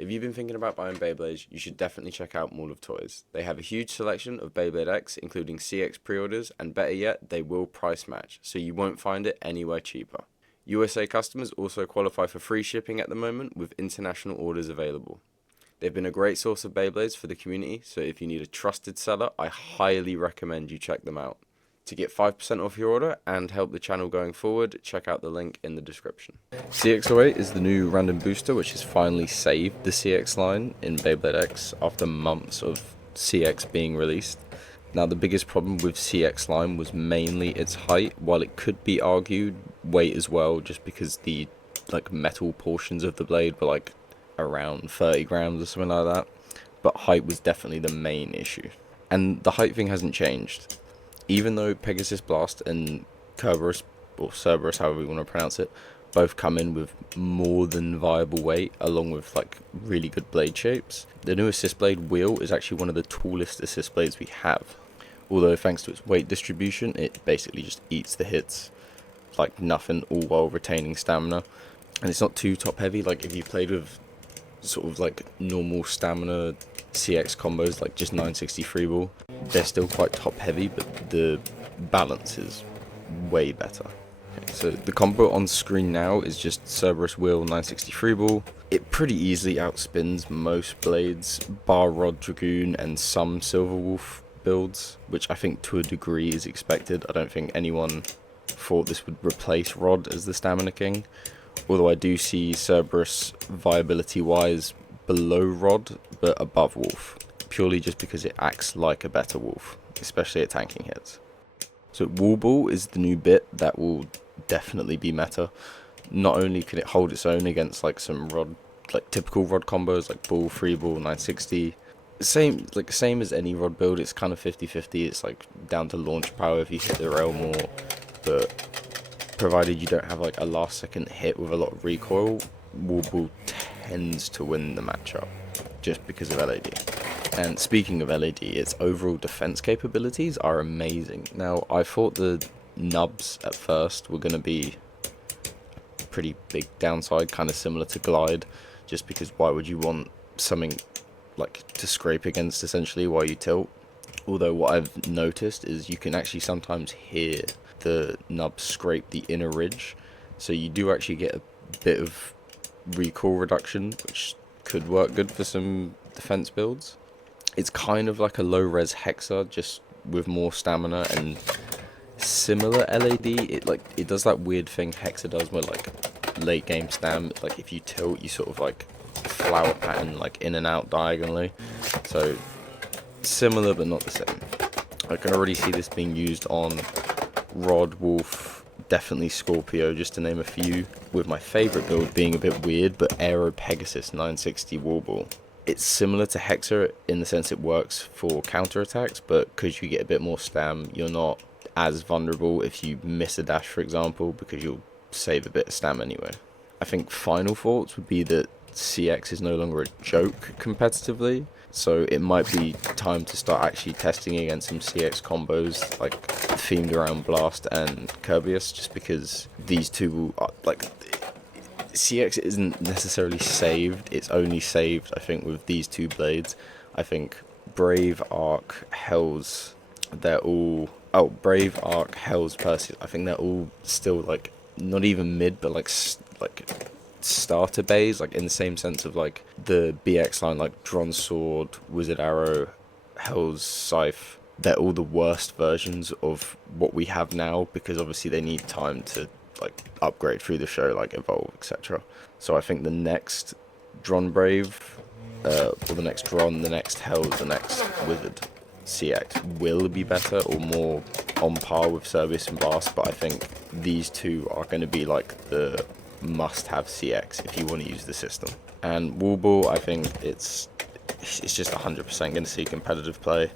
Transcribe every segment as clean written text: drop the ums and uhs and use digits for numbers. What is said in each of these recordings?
If you've been thinking about buying Beyblades, you should definitely check out Mall of Toys. They have a huge selection of Beyblade X, including CX pre-orders, and better yet, they will price match, so you won't find it anywhere cheaper. USA customers also qualify for free shipping at the moment, with international orders available. They've been a great source of Beyblades for the community, so if you need a trusted seller, I highly recommend you check them out. To get 5% off your order and help the channel going forward, check out the link in the description. CX08 is the new random booster which has finally saved the CX line in Beyblade X after months of CX being released. Now the biggest problem with CX line was mainly its height, while it could be argued weight as well, just because the metal portions of the blade were like around 30 grams or something like that. But height was definitely the main issue. And the height thing hasn't changed. Even though Pegasus Blast and Cerberus, or Cerberus, however you want to pronounce it, both come in with more than viable weight, along with like really good blade shapes, the new assist blade wheel is actually one of the tallest assist blades we have. Although thanks to its weight distribution, it basically just eats the hits like nothing, all while retaining stamina. And it's not too top heavy. Like if you played with sort of like normal stamina CX combos, like just 960 free ball, they're still quite top heavy, but the balance is way better. Okay, so the combo on screen now is just Cerberus wheel 960 free ball. It pretty easily outspins most blades, bar Rod Dragoon and some Silver Wolf builds, which I think to a degree is expected. I don't think anyone thought this would replace Rod as the Stamina King, although I do see Cerberus viability wise below Rod but above Wolf, purely just because it acts like a better Wolf, especially at tanking hits. So Wall Ball is the new bit that will definitely be meta. Not only can it hold its own against like some Rod, like typical Rod combos like Ball, Free Ball, 960, same as any Rod build, it's kind of 50-50. It's like down to launch power if you hit the rail more, but provided you don't have like a last second hit with a lot of recoil, Wall Ball tends to win the matchup just because of LAD. And speaking of LAD, its overall defense capabilities are amazing. Now, I thought the nubs at first were going to be a pretty big downside, kind of similar to Glide, just because why would you want something like to scrape against essentially while you tilt? Although what I've noticed is you can actually sometimes hear the nub scrape the inner ridge, so you do actually get a bit of recoil reduction, which could work good for some defense builds. It's kind of like a low res Hexa, just with more stamina and similar LAD. It does that weird thing Hexa does where like late game stam, like if you tilt you sort of like flower pattern like in and out diagonally, so similar but not the same. I can already see this being used on Rod, Wolf, definitely Scorpio, just to name a few, with my favourite build being a bit weird, but Aero Pegasus 960 Wall Ball. It's similar to Hexa in the sense it works for counterattacks, but because you get a bit more stam, you're not as vulnerable if you miss a dash, for example, because you'll save a bit of stam anyway. I think final thoughts would be that CX is no longer a joke competitively, so it might be time to start actually testing against some CX combos like themed around Blast and Cerberus, just because these two will CX isn't necessarily saved, it's only saved I think with these two blades. I think Brave, Arc, Hells, Brave, Arc, Hells, Perseus, I think they're all still like not even mid but like starter bays, like in the same sense of like the BX line, like Drawn Sword, Wizard Arrow, Hell's Scythe. They're all the worst versions of what we have now, because obviously they need time to like upgrade through the show, like evolve, etc. So I think the next Drawn Brave, or the next Drawn, the next Hells, the next Wizard CX will be better or more on par with Cerberus and Blast, but I think these two are going to be like the must-have CX if you want to use the system. And Wall Ball, I think it's just 100% going to see competitive play.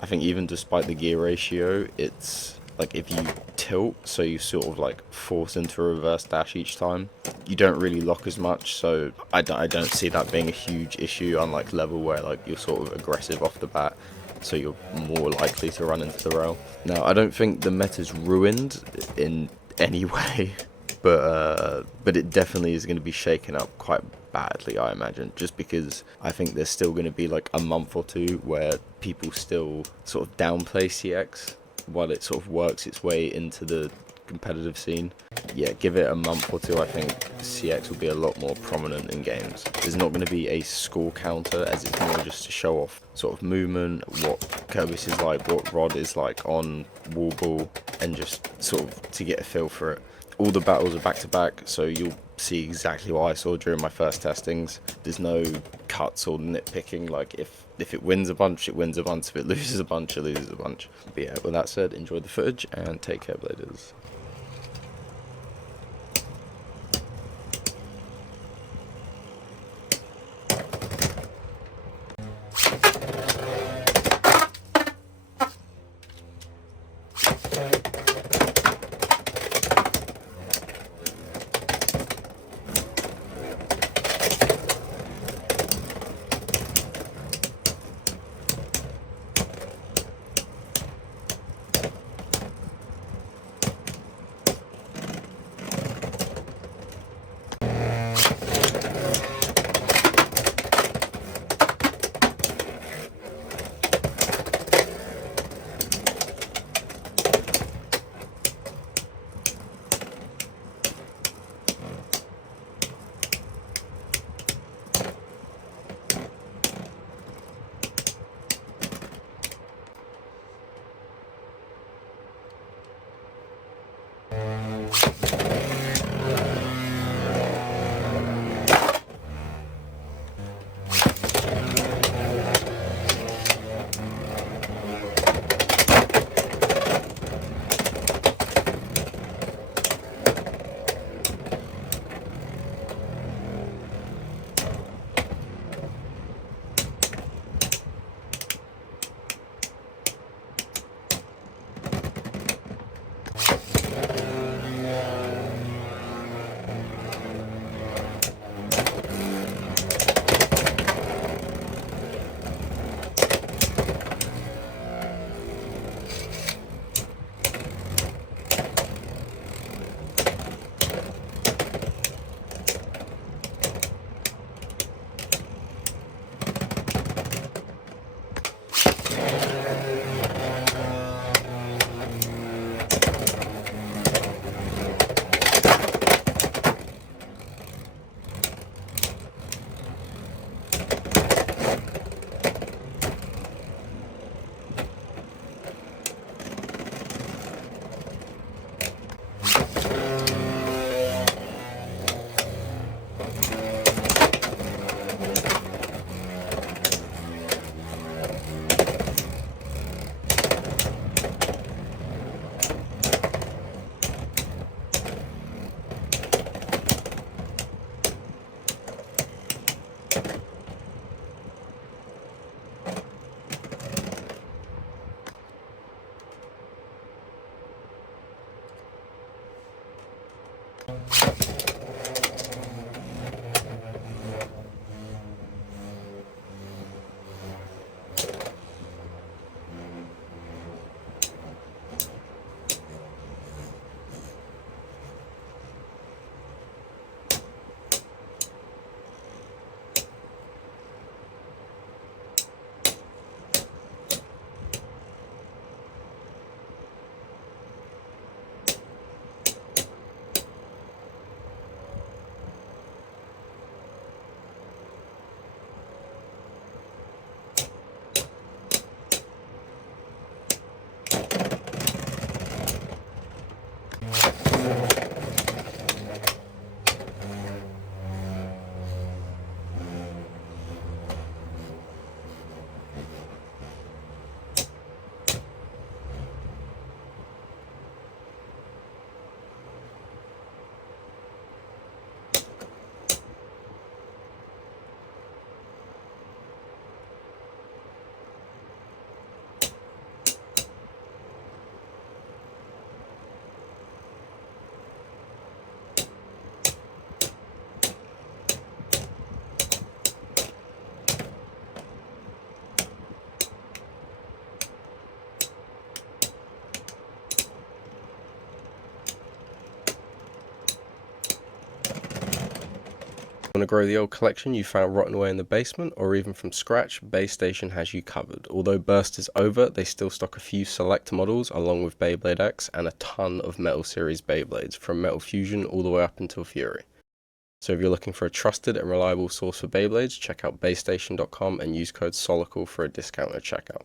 I think even despite the gear ratio, it's like if you tilt, so you sort of like force into a reverse dash each time, you don't really lock as much, so I don't see that being a huge issue, unlike level where like you're sort of aggressive off the bat, so you're more likely to run into the rail. Now, I don't think the meta's ruined in any way. but it definitely is going to be shaken up quite badly, I imagine, just because I think there's still going to be like a month or two where people still sort of downplay CX while it sort of works its way into the competitive scene. Yeah, give it a month or two, I think CX will be a lot more prominent in games. There's not going to be a score counter, as it's more just to show off sort of movement, what Cerberus is like, what Rod is like on wall ball, and just sort of to get a feel for it. All the battles are back to back, so you'll see exactly what I saw during my first testings. There's no cuts or nitpicking, like if it wins a bunch, it wins a bunch, if it loses a bunch, it loses a bunch. But yeah, with that said, enjoy the footage and take care, Bladers. Want to grow the old collection you found rotting away in the basement, or even from scratch? Base Station has you covered. Although Burst is over, they still stock a few select models along with Beyblade X and a ton of Metal Series Beyblades, from Metal Fusion all the way up until Fury. So if you're looking for a trusted and reliable source for Beyblades, check out baystation.com and use code SOLICAL for a discount at checkout.